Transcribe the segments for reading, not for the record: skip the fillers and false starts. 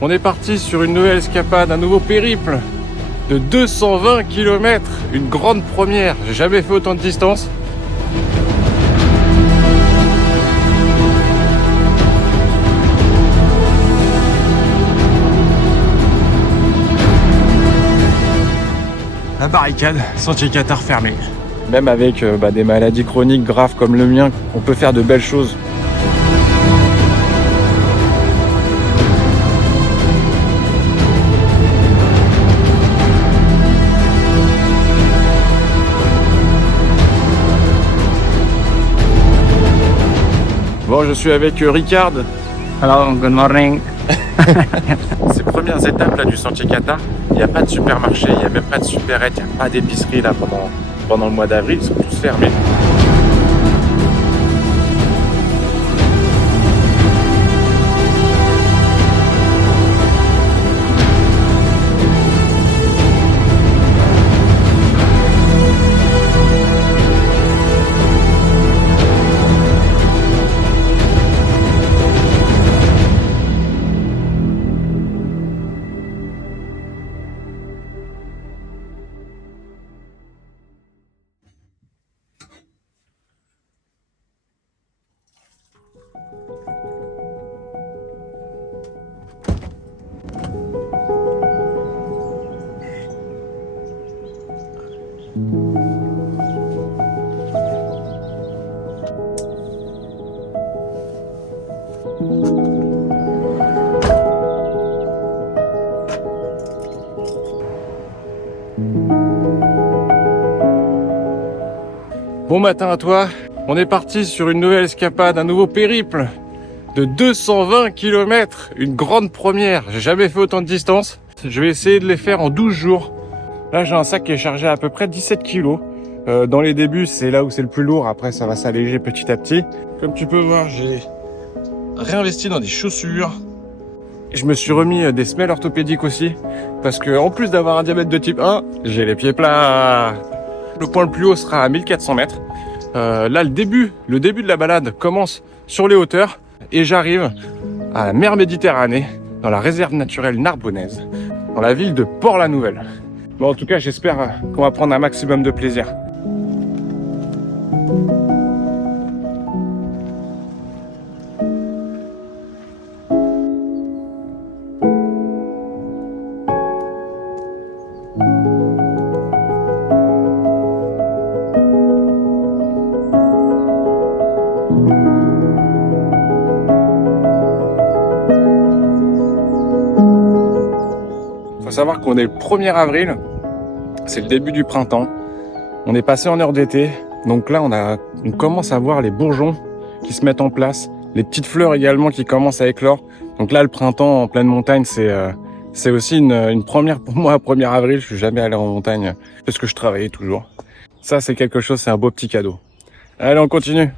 On est parti sur une nouvelle escapade, un nouveau périple de 220 km, une grande première. J'ai jamais fait autant de distance. La barricade, sentier Qatar fermé. Même avec des maladies chroniques graves comme le mien, on peut faire de belles choses. Bon, je suis avec Ricard. Hello, good morning. Ces premières étapes là, du sentier Qatar, il n'y a pas de supermarché, il n'y a même pas de supérette, il n'y a pas d'épicerie là pendant le mois d'avril, ils sont tous fermés. Bon matin à toi, on est parti sur une nouvelle escapade, un nouveau périple de 220 km, une grande première. J'ai jamais fait autant de distance. Je vais essayer de les faire en 12 jours. Là j'ai un sac qui est chargé à peu près 17 kg. Dans les débuts c'est là où c'est le plus lourd, après ça va s'alléger petit à petit. Comme tu peux voir, j'ai réinvesti dans des chaussures. Je me suis remis des semelles orthopédiques aussi, parce que en plus d'avoir un diabète de type 1, j'ai les pieds plats. Le point le plus haut sera à 1400 mètres. Là, le début de la balade commence sur les hauteurs et j'arrive à la mer Méditerranée, dans la réserve naturelle narbonnaise, dans la ville de Port-la-Nouvelle. Bon, en tout cas, j'espère qu'on va prendre un maximum de plaisir. Faut savoir qu'on est le 1er avril, c'est le début du printemps. On est passé en heure d'été, donc là on commence à voir les bourgeons qui se mettent en place, les petites fleurs également qui commencent à éclore. Donc là le printemps en pleine montagne c'est aussi une première pour moi, 1er avril. Je suis jamais allé en montagne parce que je travaillais toujours. Ça c'est quelque chose, c'est un beau petit cadeau. Allez, on continue.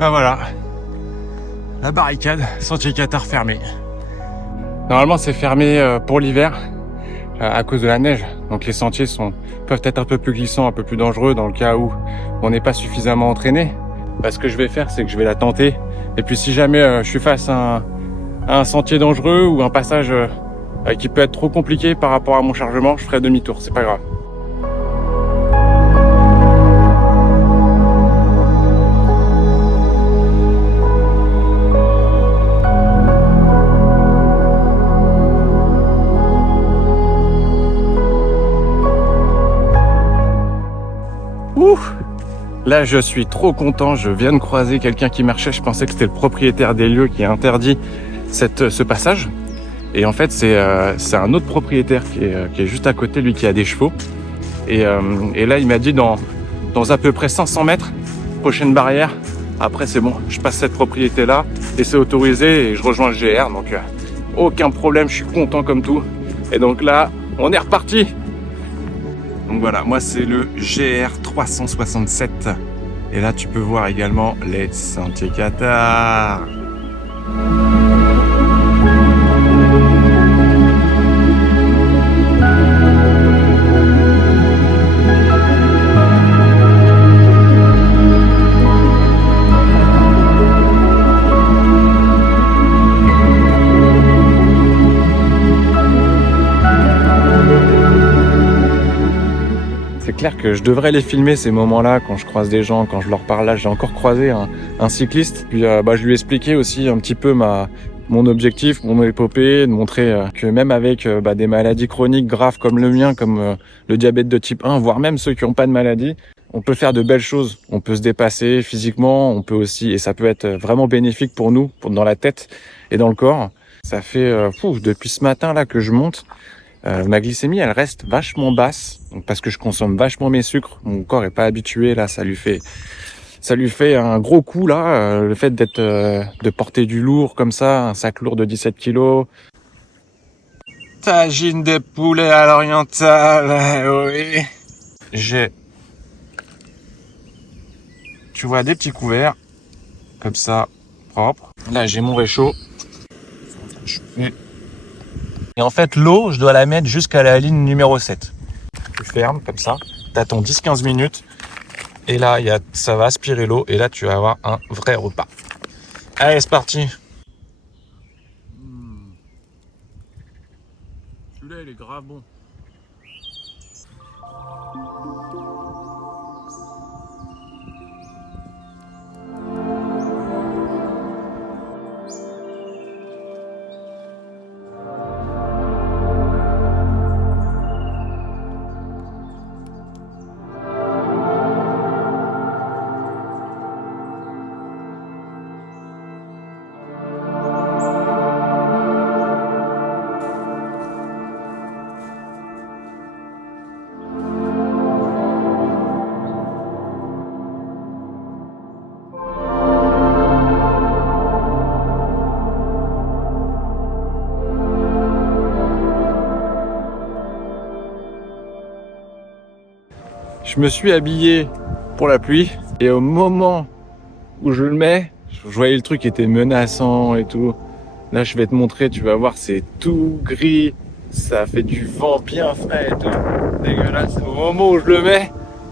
Ben voilà, la barricade, sentier Qatar fermé. Normalement c'est fermé pour l'hiver à cause de la neige. Donc les sentiers peuvent être un peu plus glissants, un peu plus dangereux dans le cas où on n'est pas suffisamment entraîné. Ce que je vais faire, c'est que je vais la tenter. Et puis si jamais je suis face à un sentier dangereux ou un passage qui peut être trop compliqué par rapport à mon chargement, je ferai demi-tour, c'est pas grave. Là, je suis trop content. Je viens de croiser quelqu'un qui marchait. Je pensais que c'était le propriétaire des lieux qui a interdit ce passage. Et en fait, c'est un autre propriétaire qui est juste à côté, lui qui a des chevaux. Et là, il m'a dit dans dans à peu près 500 mètres. Prochaine barrière. Après, c'est bon, je passe cette propriété-là et c'est autorisé et je rejoins le GR. Donc, aucun problème, je suis content comme tout. Et donc là, on est reparti. Donc voilà, moi, c'est le GR 367. Et là, tu peux voir également les Sentiers Qatar. C'est clair que je devrais les filmer ces moments-là quand je croise des gens, quand je leur parle. Là, j'ai encore croisé un cycliste. Puis je lui ai expliqué aussi un petit peu mon objectif, mon épopée, de montrer que même avec des maladies chroniques graves comme le mien, comme le diabète de type 1, voire même ceux qui n'ont pas de maladie, on peut faire de belles choses. On peut se dépasser physiquement, on peut aussi, et ça peut être vraiment bénéfique pour nous, dans la tête et dans le corps. Ça fait depuis ce matin là que je monte. Ma glycémie, elle reste vachement basse, donc parce que je consomme vachement mes sucres. Mon corps est pas habitué là, ça lui fait un gros coup là, le fait de porter du lourd comme ça, un sac lourd de 17 kilos. Tagine de poulet à l'oriental, oui. J'ai, tu vois, des petits couverts comme ça, propres. Là, j'ai mon réchaud. Je fais. Et en fait, l'eau, je dois la mettre jusqu'à la ligne numéro 7. Tu fermes comme ça, t'attends 10-15 minutes, et là, ça va aspirer l'eau, et là, tu vas avoir un vrai repas. Allez, c'est parti. Celui-là, il est grave bon. Je me suis habillé pour la pluie et au moment où je le mets, je voyais le truc était menaçant et tout. Là, je vais te montrer, tu vas voir, c'est tout gris, ça fait du vent bien frais et tout. Dégueulasse. Au moment où je le mets,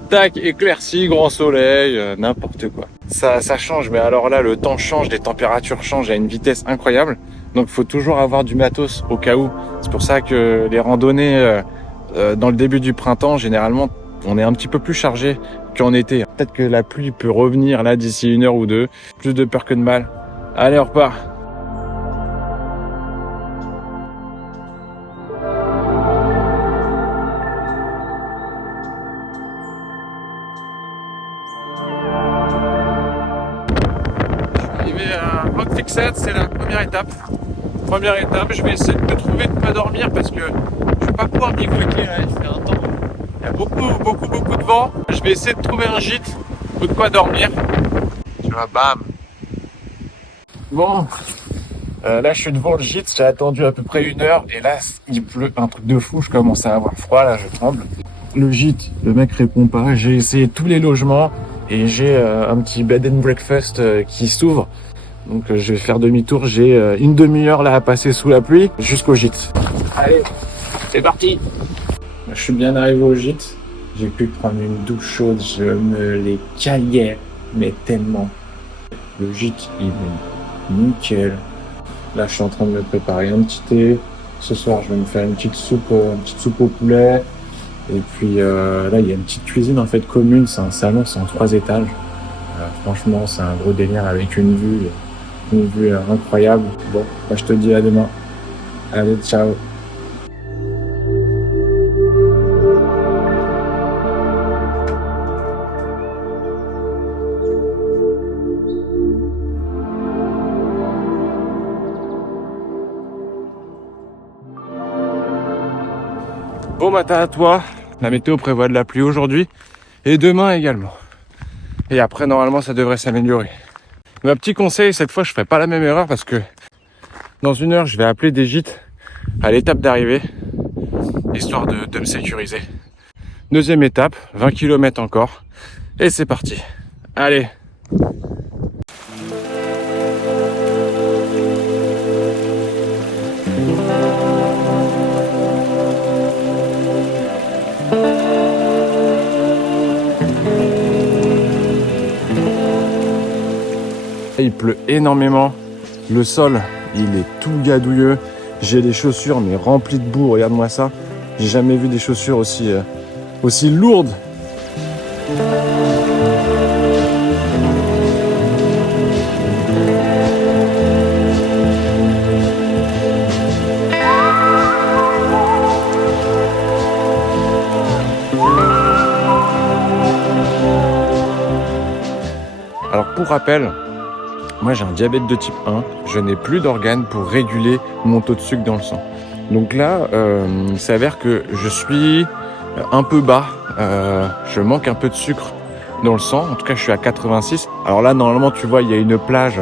tac, éclairci, grand soleil, n'importe quoi. Ça change, mais alors là, le temps change, les températures changent à une vitesse incroyable. Donc, il faut toujours avoir du matos au cas où. C'est pour ça que les randonnées dans le début du printemps, généralement, on est un petit peu plus chargé qu'en été. Peut-être que la pluie peut revenir là d'ici 1 heure ou 2. Plus de peur que de mal. Allez, on repart. Je suis arrivé à Rock Fixed, c'est la première étape. Première étape, je vais essayer de me trouver de quoi dormir parce que je vais pas pouvoir bivouaquer là, il fait un temps. Il y a beaucoup de vent. Je vais essayer de trouver un gîte ou de quoi dormir. Tu vois, bam. Bon, là je suis devant le gîte, j'ai attendu à peu près 1 heure et là il pleut un truc de fou, je commence à avoir froid, là je tremble. Le gîte, le mec répond pas, j'ai essayé tous les logements et j'ai un petit bed and breakfast qui s'ouvre. Donc je vais faire demi-tour, j'ai 1 demi-heure là à passer sous la pluie jusqu'au gîte. Allez, c'est parti. Je suis bien arrivé au gîte, j'ai pu prendre une douche chaude, je me les caillais, mais tellement. Le gîte, il est nickel. Là, je suis en train de me préparer un petit thé. Ce soir, je vais me faire une petite soupe au poulet. Et puis là, il y a une petite cuisine en fait commune, c'est un salon, c'est en 3 étages. Franchement, c'est un gros délire avec une vue incroyable. Bon, bah, je te dis à demain. Allez, ciao. Bon matin à toi, la météo prévoit de la pluie aujourd'hui Et demain également. Et après, normalement, ça devrait s'améliorer. Mais un petit conseil, cette fois, je ne ferai pas la même erreur parce que dans 1 heure, je vais appeler des gîtes à l'étape d'arrivée, histoire de me sécuriser. Deuxième étape, 20 km encore. Et c'est parti. Allez! Il pleut énormément, le sol il est tout gadouilleux, j'ai les chaussures mais remplies de boue, regarde-moi ça, j'ai jamais vu des chaussures aussi lourdes. Alors pour rappel, moi j'ai un diabète de type 1, je n'ai plus d'organes pour réguler mon taux de sucre dans le sang. Donc là, il s'avère que je suis un peu bas, je manque un peu de sucre dans le sang, en tout cas je suis à 86. Alors là normalement tu vois il y a une plage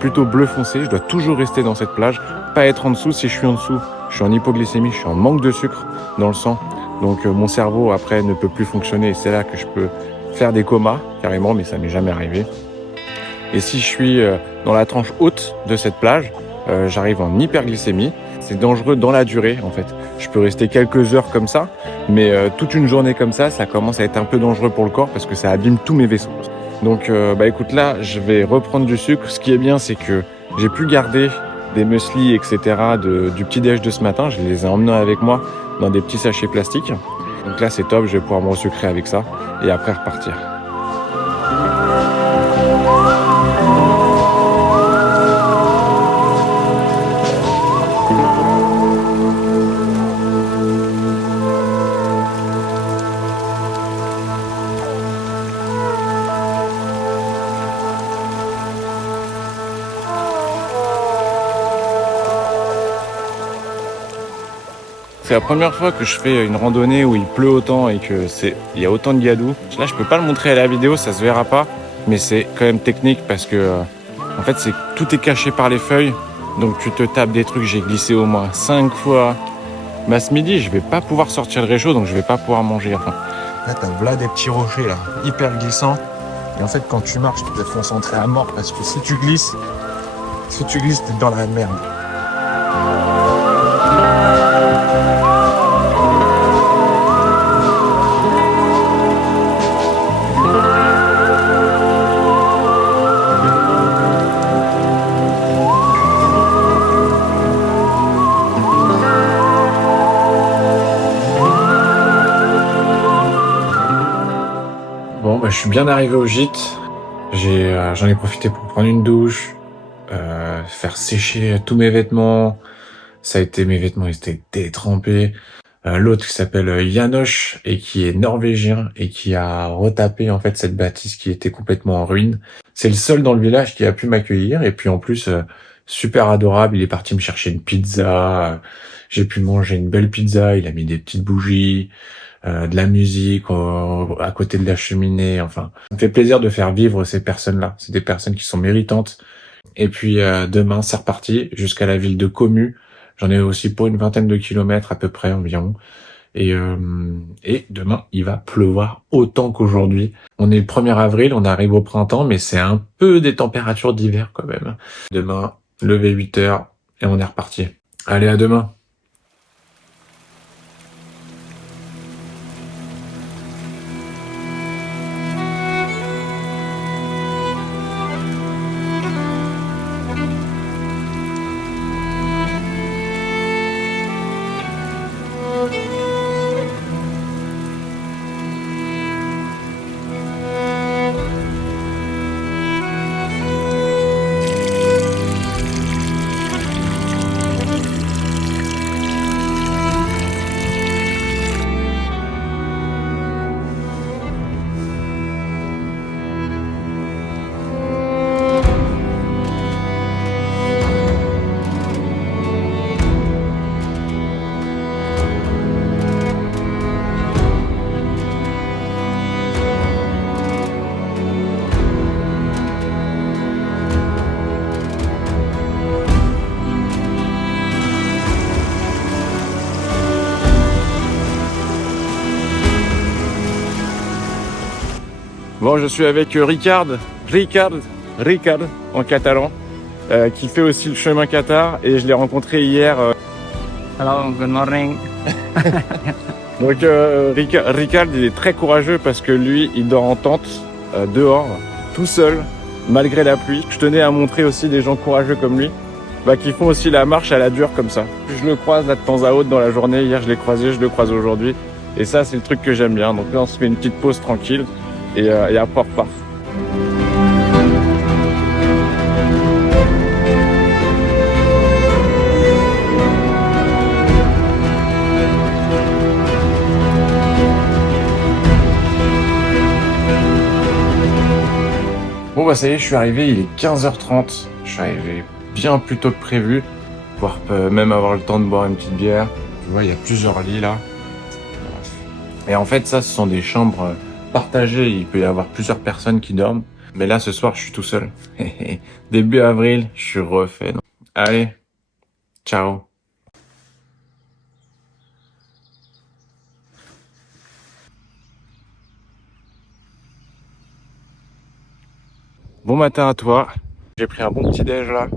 plutôt bleu foncé, je dois toujours rester dans cette plage, pas être en dessous. Si je suis en dessous, je suis en hypoglycémie, je suis en manque de sucre dans le sang. Donc mon cerveau après ne peut plus fonctionner et c'est là que je peux faire des comas carrément, mais ça m'est jamais arrivé. Et si je suis dans la tranche haute de cette plage, j'arrive en hyperglycémie. C'est dangereux dans la durée en fait. Je peux rester quelques heures comme ça, mais toute une journée comme ça commence à être un peu dangereux pour le corps parce que ça abîme tous mes vaisseaux. Donc écoute, là je vais reprendre du sucre. Ce qui est bien, c'est que j'ai pu garder des muesli, etc. du petit déj de ce matin. Je les ai emmenés avec moi dans des petits sachets plastiques. Donc là c'est top, je vais pouvoir me resucrer avec ça et après repartir. C'est la première fois que je fais une randonnée où il pleut autant et que il y a autant de gadou. Là, je peux pas le montrer à la vidéo, ça se verra pas, mais c'est quand même technique parce que en fait, tout est caché par les feuilles. Donc tu te tapes des trucs, j'ai glissé au moins 5 fois. Bah ce midi, je vais pas pouvoir sortir le réchaud, donc je vais pas pouvoir manger. Enfin, là, t'as là des petits rochers là, hyper glissants. Et en fait, quand tu marches, tu te fais concentrer à mort parce que si tu glisses, t'es dans la merde. Bon, je suis bien arrivé au gîte. J'en ai profité pour prendre une douche, faire sécher tous mes vêtements. Mes vêtements ils étaient détrempés. L'autre qui s'appelle Janosch et qui est norvégien et qui a retapé en fait cette bâtisse qui était complètement en ruine. C'est le seul dans le village qui a pu m'accueillir et puis en plus super adorable. Il est parti me chercher une pizza. J'ai pu manger une belle pizza. Il a mis des petites bougies. De la musique à côté de la cheminée, enfin. Ça me fait plaisir de faire vivre ces personnes-là. C'est des personnes qui sont méritantes. Et puis demain, c'est reparti jusqu'à la ville de Commu. J'en ai aussi pour une 20aine de kilomètres à peu près environ. Et demain, il va pleuvoir autant qu'aujourd'hui. On est le 1er avril, on arrive au printemps, mais c'est un peu des températures d'hiver quand même. Demain, lever 8 heures et on est reparti. Allez, à demain. Bon, je suis avec Ricard en catalan, qui fait aussi le chemin Qatar et je l'ai rencontré hier. Hello, good morning. Donc Ricard, il est très courageux parce que lui, il dort en tente, dehors, tout seul, malgré la pluie. Je tenais à montrer aussi des gens courageux comme lui, qui font aussi la marche à la dure comme ça. Je le croise là de temps à autre dans la journée. Hier, je l'ai croisé, je le croise aujourd'hui. Et ça, c'est le truc que j'aime bien. Donc là, on se fait une petite pause tranquille et après on repart. Bon bah ça y est, je suis arrivé, il est 15h30. Je suis arrivé bien plus tôt que prévu, voire même avoir le temps de boire une petite bière. Tu vois, il y a plusieurs lits là. Et en fait, ça, ce sont des chambres partagées. Il peut y avoir plusieurs personnes qui dorment. Mais là, ce soir, je suis tout seul. Début avril, je suis refait. Allez, ciao. Bon matin à toi. J'ai pris un bon petit déj là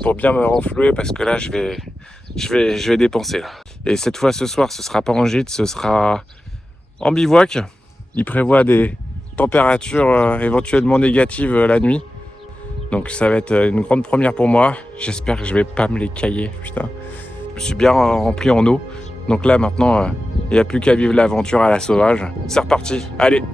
pour bien me renflouer parce que là, je vais dépenser là. Et cette fois, ce soir, ce sera pas en gîte, ce sera en bivouac. Il prévoit des températures éventuellement négatives la nuit. Donc ça va être une grande première pour moi. J'espère que je vais pas me les cailler, putain. Je me suis bien rempli en eau. Donc là maintenant, il n'y a plus qu'à vivre l'aventure à la sauvage. C'est reparti, allez.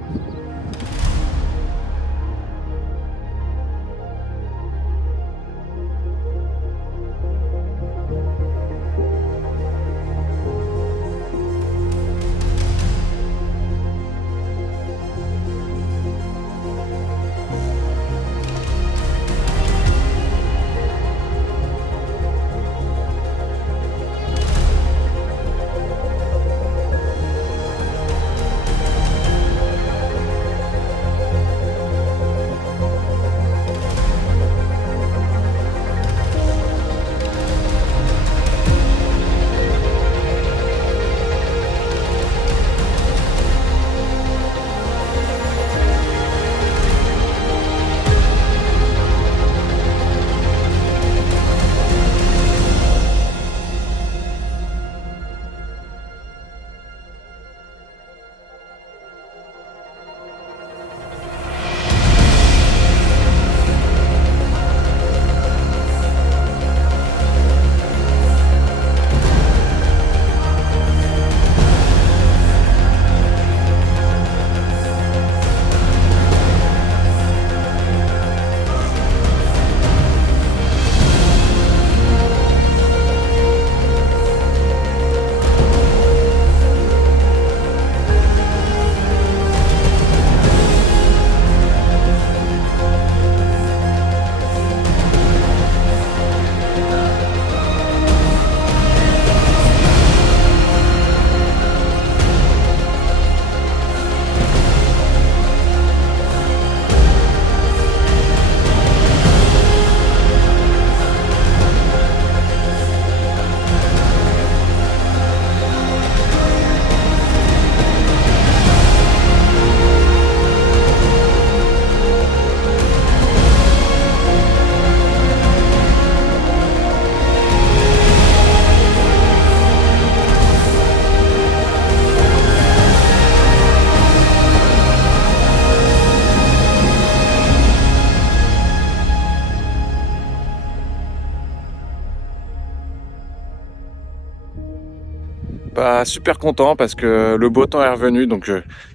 Super content parce que le beau temps est revenu, donc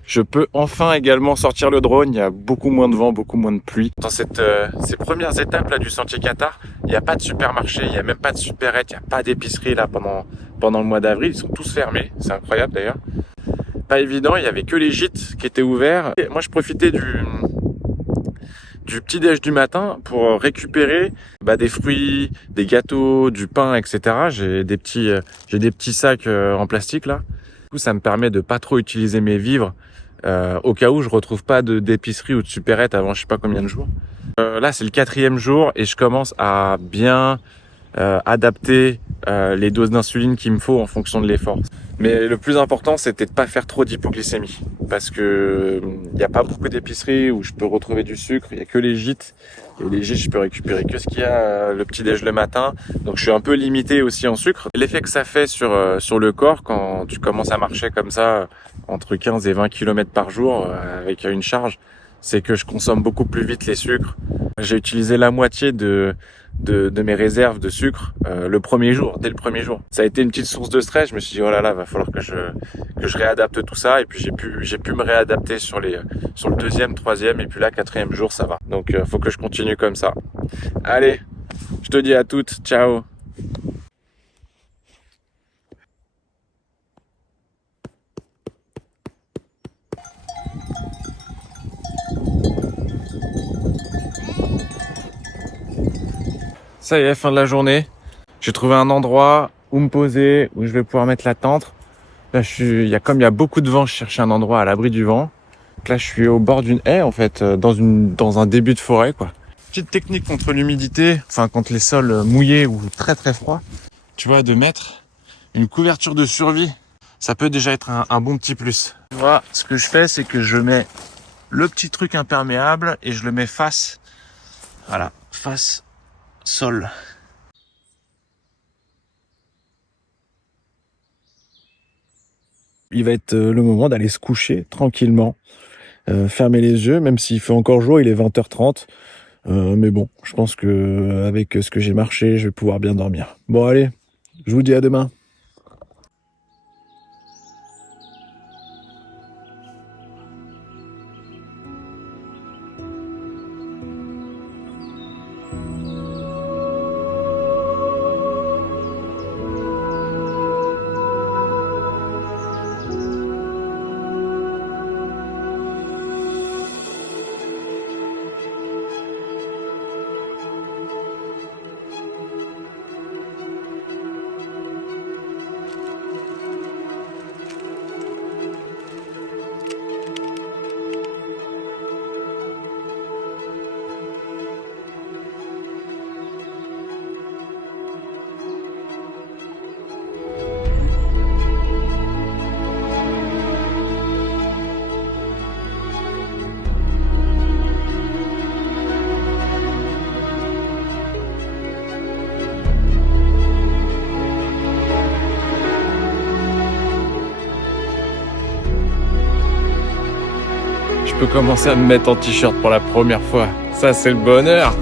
je peux enfin également sortir le drone. Il y a beaucoup moins de vent, beaucoup moins de pluie. Dans ces premières étapes là du sentier Qatar, il n'y a pas de supermarché, il n'y a même pas de supérette, il n'y a pas d'épicerie là pendant le mois d'avril. Ils sont tous fermés, c'est incroyable d'ailleurs. Pas évident, il y avait que les gîtes qui étaient ouverts. Et moi je profitais du petit déj du matin pour récupérer des fruits, des gâteaux, du pain, etc. J'ai des petits sacs en plastique là. Du coup, ça me permet de pas trop utiliser mes vivres au cas où je retrouve pas d'épicerie ou de supérette avant je sais pas combien de jours. Là, c'est le 4e jour et je commence à bien adapter les doses d'insuline qu'il me faut en fonction de l'effort. Mais le plus important, c'était de pas faire trop d'hypoglycémie, parce que il n'y a pas beaucoup d'épiceries où je peux retrouver du sucre. Il y a que les gîtes, et les gîtes, je peux récupérer que ce qu'il y a le petit déj le matin. Donc je suis un peu limité aussi en sucre. L'effet que ça fait sur le corps quand tu commences à marcher comme ça entre 15 et 20 km par jour avec une charge, c'est que je consomme beaucoup plus vite les sucres. J'ai utilisé la moitié de mes réserves de sucre le premier jour, dès le premier jour. Ça a été une petite source de stress. Je me suis dit, oh là là, va falloir que je réadapte tout ça. Et puis j'ai pu me réadapter sur le deuxième, troisième, et puis là, quatrième jour, ça va. Donc faut que je continue comme ça. Allez, je te dis à toutes, ciao. Ça y est, fin de la journée. J'ai trouvé un endroit où me poser, où je vais pouvoir mettre la tente. Là, il y a beaucoup de vent, je cherchais un endroit à l'abri du vent. Donc là, je suis au bord d'une haie, en fait, dans un début de forêt, quoi. Petite technique contre l'humidité, enfin, contre les sols mouillés ou très très froids. Tu vois, de mettre une couverture de survie, ça peut déjà être un bon petit plus. Tu vois, ce que je fais, c'est que je mets le petit truc imperméable et je le mets face, voilà, face sol. Il va être le moment d'aller se coucher tranquillement, fermer les yeux, même s'il fait encore jour, il est 20h30. Mais bon, je pense que avec ce que j'ai marché, je vais pouvoir bien dormir. Bon allez, je vous dis à demain. Je peux commencer à me mettre en t-shirt pour la première fois. Ça, c'est le bonheur.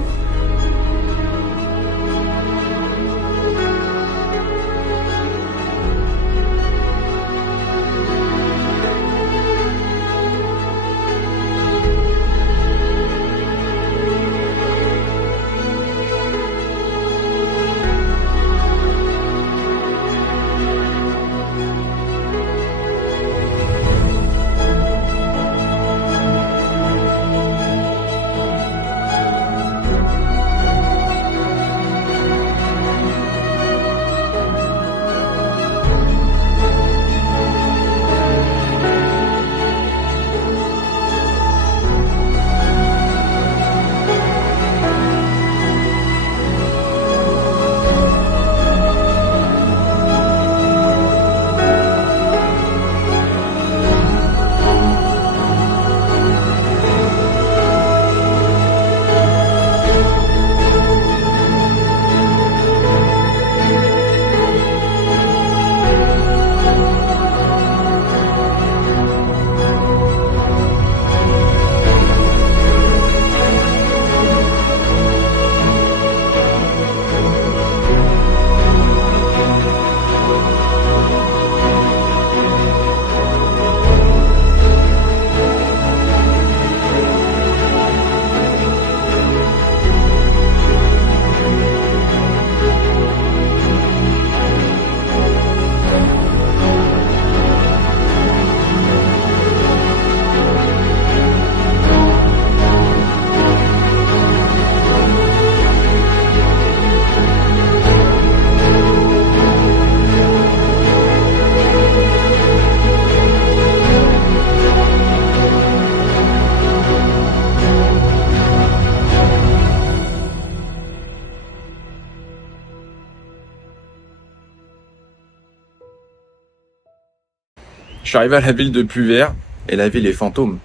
suis arrivé à la ville de Puvert et la ville est fantôme.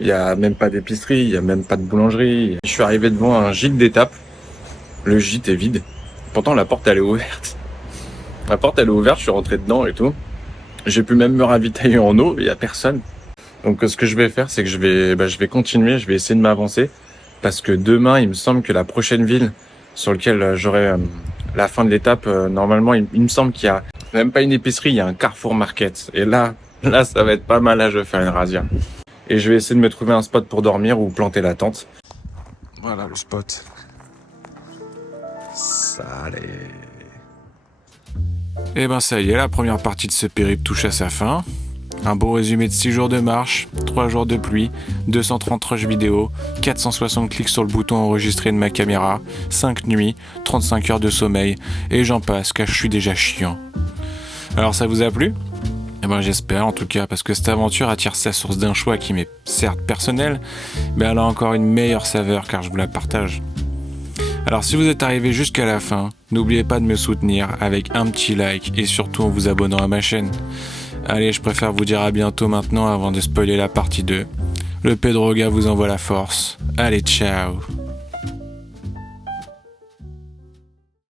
Il y a même pas d'épicerie, il y a même pas de boulangerie. Je suis arrivé devant un gîte d'étape. Le gîte est vide. Pourtant la porte elle est ouverte. La porte elle est ouverte, je suis rentré dedans et tout. J'ai pu même me ravitailler en eau, il y a personne. Donc ce que je vais faire, c'est que je vais continuer, je vais essayer de m'avancer. Parce que demain, il me semble que la prochaine ville sur laquelle j'aurai la fin de l'étape, normalement, il me semble qu'il y a même pas une épicerie, il y a un Carrefour Market. Et là, ça va être pas mal, là, je vais faire une razzia. Et je vais essayer de me trouver un spot pour dormir ou planter la tente. Voilà le spot. Allez. Et ben ça y est, la première partie de ce périple touche à sa fin. Un beau résumé de 6 jours de marche, 3 jours de pluie, 230 rushs vidéo, 460 clics sur le bouton enregistré de ma caméra, 5 nuits, 35 heures de sommeil, et j'en passe car je suis déjà chiant. Alors ça vous a plu ? Eh ben j'espère en tout cas, parce que cette aventure attire sa source d'un choix qui m'est certes personnel, mais elle a encore une meilleure saveur car je vous la partage. Alors si vous êtes arrivé jusqu'à la fin, n'oubliez pas de me soutenir avec un petit like et surtout en vous abonnant à ma chaîne. Allez, je préfère vous dire à bientôt maintenant avant de spoiler la partie 2. Le Pedroga vous envoie la force. Allez, ciao.